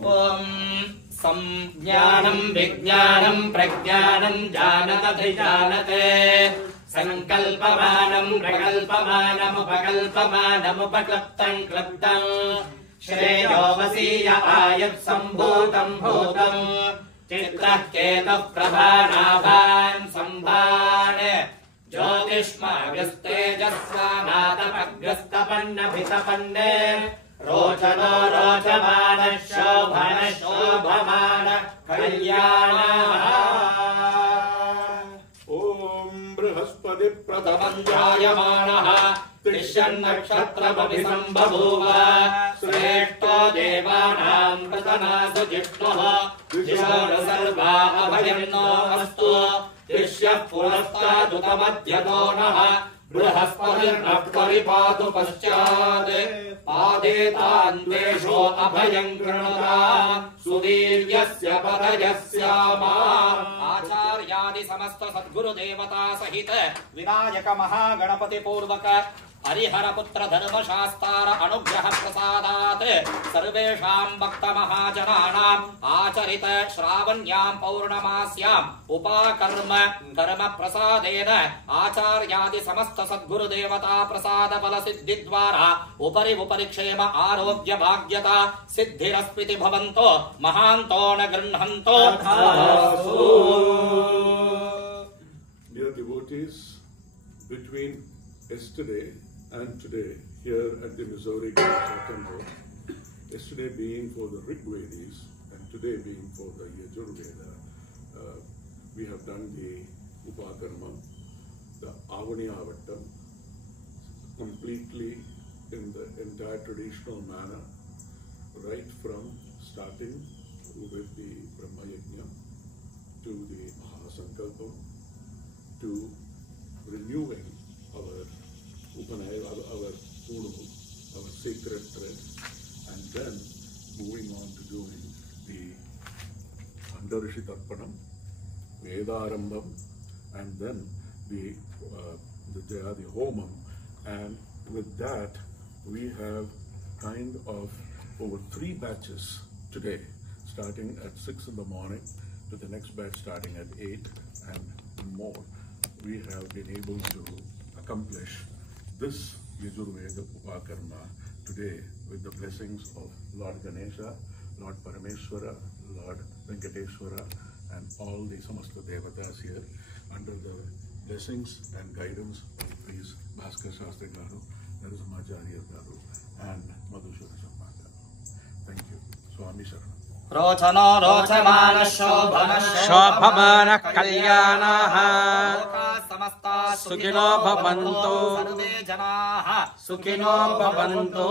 ओम संज्ञानं विज्ञानं प्रज्ञानं जानतधिजानते संकल्पमानं प्रकल्पमानमुपकल्पमानमुपक्लप्तं क्लप्तं श्रेयो वसीय आयत्सम्भूतं भूतं चित्रः केतुः प्रभानाभान् सम्भान् ज्योतिष्माग्रस्तेजस्वानादमग्रस्तपन्नभितपन्ने रोचनो रोचमानः शोभनः शोभमानः कल्याणः। ओम बृहस्पति प्रथमं जायमानः तिष्यन्नक्षत्रमपि सम्बभूव श्रेष्ठो देवानां प्रतनासु जिष्णुः दिशो न सर्वा अभयं नो अस्तु दिश्यः पुरस्तादुतमध्यतो नः बृहस्पतिर्नः परिपातु पश्चात् पादेतान्वेषो अभयं कृणुता सुवीर्यस्य पतयस्यामा। आचार्यादि समस्त सद्गुरु देवता सहित विनायक महागणपति पूर्वक हरिहर पुत्र धर्मशास्तार अनुग्रह प्रसादात् सर्वेषां भक्त महाजनानाम् आचरित श्रावण्यां पौर्णमास्याम् उपाकर्म धर्म प्रसादेन आचार्यादि समस्त सद्गुरु देवता प्रसाद बल सिद्धि द्वारा उपरि उपरि क्षेम आरोग्य भाग्यता सिद्धिरस्मिति भवन्तो महान्तो न गृह्णन्तो। Dear devotees, between yesterday and today here at the Missouri Temple, yesterday being for the Rig Vedis and today being for the Yajurveda, we have done the Upakarma, the Avaniyavattam, completely in the entire traditional manner, right from starting with the Brahma Yajna to the Mahasankalpam to renewing our Upanaya, our Unu, our sacred thread, and then moving on to doing the Andarishi Tarpanam, Vedarambam, and then the Homam. And with that, we have kind of over 3 batches today, starting at 6 in the morning to the next batch starting at 8 and more. We have been able to accomplish this Yajurveda Upakarma today with the blessings of Lord Ganesha, Lord Parameshwara, Lord Venkateshwara, and all the Samasta Devatas here under the blessings and guidance of these Bhaskar Shastri Garu, Narasimhacharya Garu, and Madhusura Sharma Garu. Thank you. Swami Sharanam. रोचनो रोचमानः शोभमानः कल्याणः समस्ताः सुखिनो भवन्तु सर्वे जनाः सुखिनो भवन्तु।